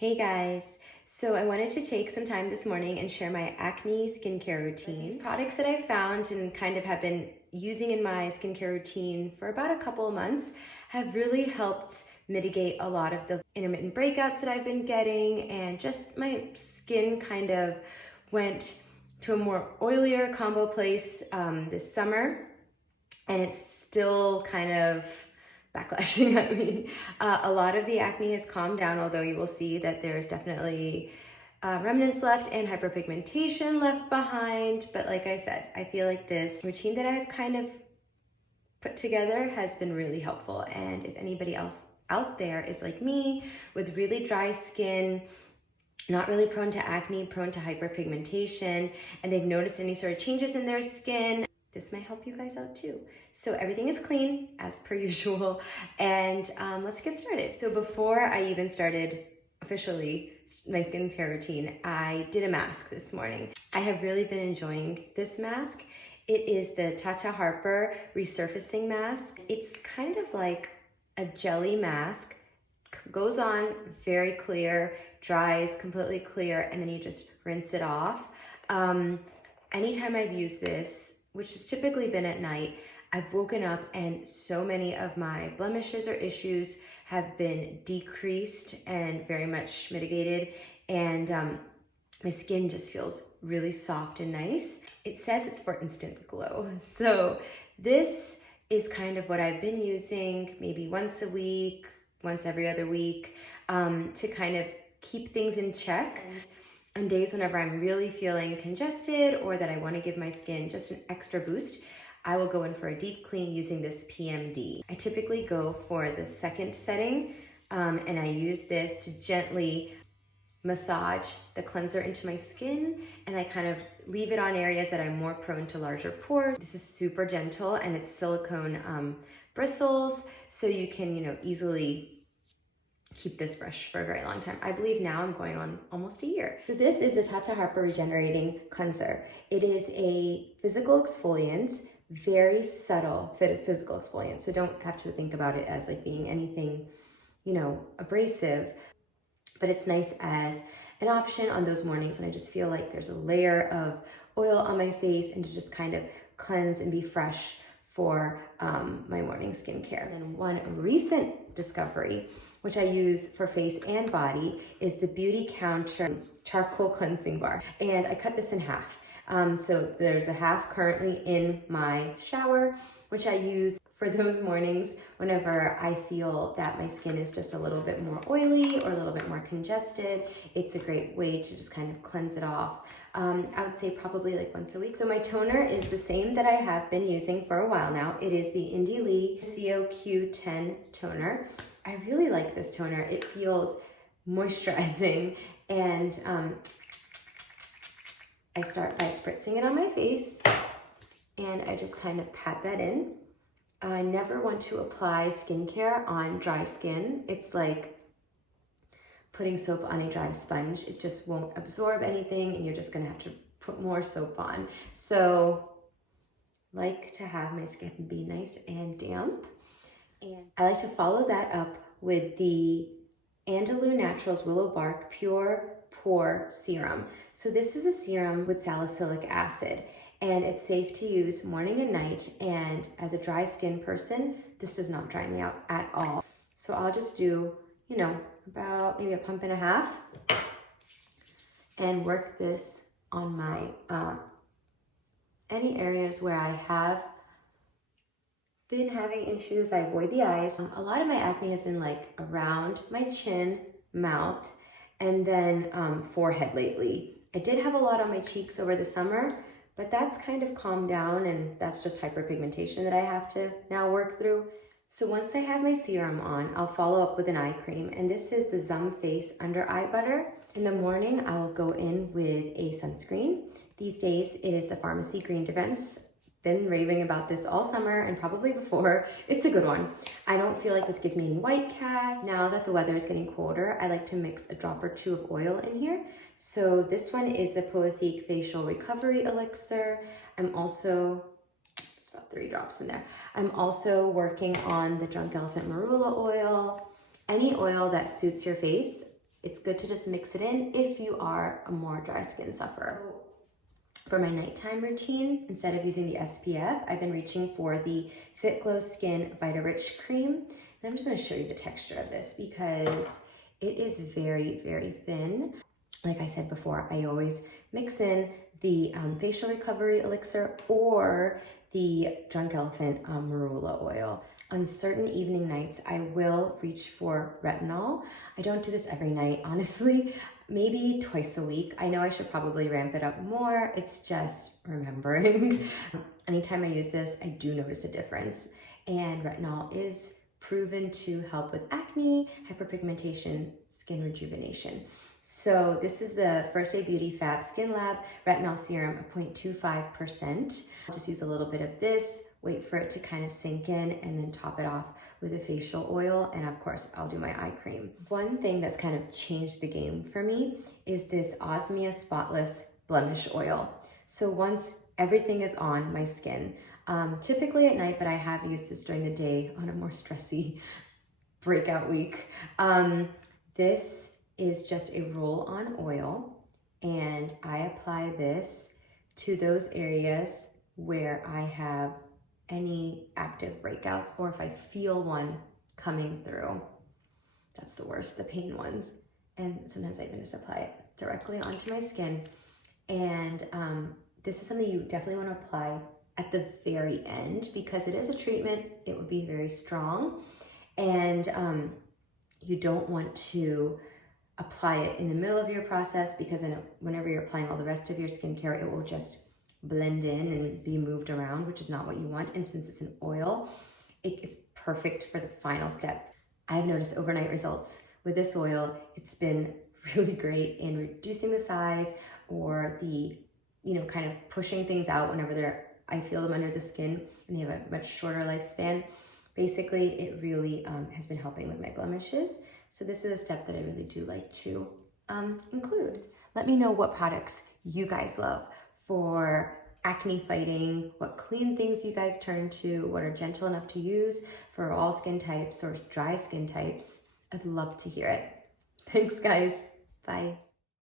Hey guys, so I wanted to take some time this morning and share my acne skincare routine. These products that I found and kind of have been using in my skincare routine for about a couple of months have really helped mitigate a lot of the intermittent breakouts that I've been getting, and just my skin kind of went to a more oilier combo place this summer, and it's still kind of backlashing at me. A lot of the acne has calmed down, although you will see that there's definitely remnants left and hyperpigmentation left behind. But like I said, I feel like this routine that I've kind of put together has been really helpful. And if anybody else out there is like me with really dry skin, not really prone to acne, prone to hyperpigmentation, and they've noticed any sort of changes in their skin, this might help you guys out too. So everything is clean as per usual, and let's get started. So before I even started officially my skincare routine, I did a mask this morning. I have really been enjoying this mask. It is the Tata Harper Resurfacing Mask. It's kind of like a jelly mask, goes on very clear, dries completely clear, and then you just rinse it off. Anytime I've used this, which has typically been at night, I've woken up and so many of my blemishes or issues have been decreased and very much mitigated, and my skin just feels really soft and nice. It says it's for instant glow. So this is kind of what I've been using maybe once a week, once every other week, to kind of keep things in check. And on days whenever I'm really feeling congested or that I want to give my skin just an extra boost, I will go in for a deep clean using this PMD. I typically go for the second setting, and I use this to gently massage the cleanser into my skin, and I kind of leave it on areas that I'm more prone to larger pores. This is super gentle, and it's silicone bristles, so you can, easily keep this fresh for a very long time. I believe now I'm going on almost a year. So this is the Tata Harper Regenerating Cleanser. It is a physical exfoliant, very subtle physical exfoliant. So don't have to think about it as like being anything, abrasive, but it's nice as an option on those mornings when I just feel like there's a layer of oil on my face, and to just kind of cleanse and be fresh for my morning skincare. And then one recent discovery, which I use for face and body, is the Beauty Counter Charcoal Cleansing Bar. And I cut this in half. So there's a half currently in my shower, which I use for those mornings whenever I feel that my skin is just a little bit more oily or a little bit more congested. It's a great way to just kind of cleanse it off. I would say probably like once a week. So my toner is the same that I have been using for a while now. It is the Indie Lee COQ10 toner. I really like this toner. It feels moisturizing, and I start by spritzing it on my face, and I just kind of pat that in. I never want to apply skincare on dry skin. It's like putting soap on a dry sponge. It just won't absorb anything, and you're just gonna have to put more soap on. So like to have my skin be nice and damp. And I like to follow that up with the Andalou Naturals Willow Bark Pure Pore Serum. So this is a serum with salicylic acid, and it's safe to use morning and night. And as a dry skin person, this does not dry me out at all. So I'll just do, about maybe a pump and a half, and work this on my any areas where I have been having issues. I avoid the eyes. A lot of my acne has been like around my chin, mouth, and then forehead lately. I did have a lot on my cheeks over the summer, but that's kind of calmed down, and that's just hyperpigmentation that I have to now work through. So once I have my serum on, I'll follow up with an eye cream, and this is the Zum Face Under Eye Butter. In the morning, I will go in with a sunscreen. These days, it is the Pharmacy Green Defense. Been raving about this all summer and probably before. It's a good one. I don't feel like this gives me any white cast. Now that the weather is getting colder, I like to mix a drop or two of oil in here. So this one is the Poethique Facial Recovery Elixir. It's about 3 drops in there. I'm also working on the Drunk Elephant Marula oil. Any oil that suits your face, it's good to just mix it in if you are a more dry skin sufferer. For my nighttime routine, instead of using the SPF, I've been reaching for the Fit Glow Skin Vita Rich Cream. And I'm just gonna show you the texture of this because it is very, very thin. Like I said before, I always mix in the facial recovery elixir or the Drunk Elephant marula oil. On certain evening nights, I will reach for retinol. I don't do this every night, honestly, maybe twice a week. I know I should probably ramp it up more. It's just remembering. Anytime I use this, I do notice a difference. And retinol is proven to help with acne, hyperpigmentation, skin rejuvenation. So this is the First Aid BittaFab Skin Lab Retinol Serum of 0.25%. I'll just use a little bit of this, wait for it to kind of sink in, and then top it off with a facial oil. And of course, I'll do my eye cream. One thing that's kind of changed the game for me is this Osmia Spotless Blemish Oil. So once everything is on my skin, typically at night, but I have used this during the day on a more stressy breakout week. This is just a roll-on oil, and I apply this to those areas where I have any active breakouts, or if I feel one coming through. That's the worst, the pain ones. And sometimes I even just apply it directly onto my skin. And this is something you definitely want to apply at the very end because it is a treatment. It would be very strong, and you don't want to apply it in the middle of your process because then whenever you're applying all the rest of your skincare, it will just blend in and be moved around, which is not what you want. And since it's an oil, it's perfect for the final step. I've noticed overnight results with this oil. It's been really great in reducing the size or the, kind of pushing things out whenever I feel them under the skin and they have a much shorter lifespan. Basically, it really has been helping with my blemishes. So this is a step that I really do like to include. Let me know what products you guys love for acne fighting, what clean things you guys turn to, what are gentle enough to use for all skin types or dry skin types. I'd love to hear it. Thanks, guys. Bye.